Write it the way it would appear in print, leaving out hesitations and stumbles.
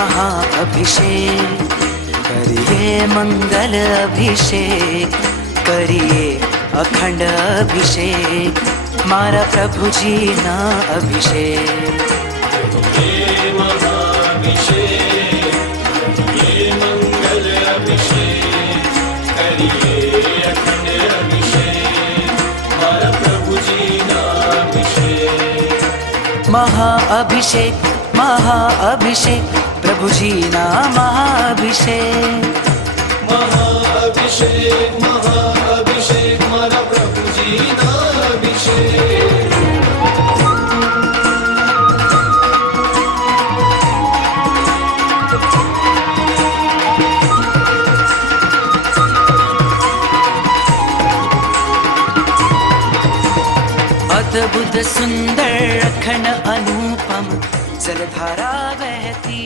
महाअभिषेक करिए, मंगल अभिषेक करिए, अखंड अभिषेक मारा प्रभुजी ना अभिषेक। ये महाअभिषेक, ये मंगल अभिषेक करिए, अखंड अभिषेक मारा प्रभुजी ना अभिषेक। महाअभिषेक, महाअभिषेक प्रभुजी ना महाअभिषेक। महाअभिषेक, महाअभिषेक मारा प्रभुजी ना अभिषेक। अद्भुत सुंदर अखंड अनुपम जलधारा बहती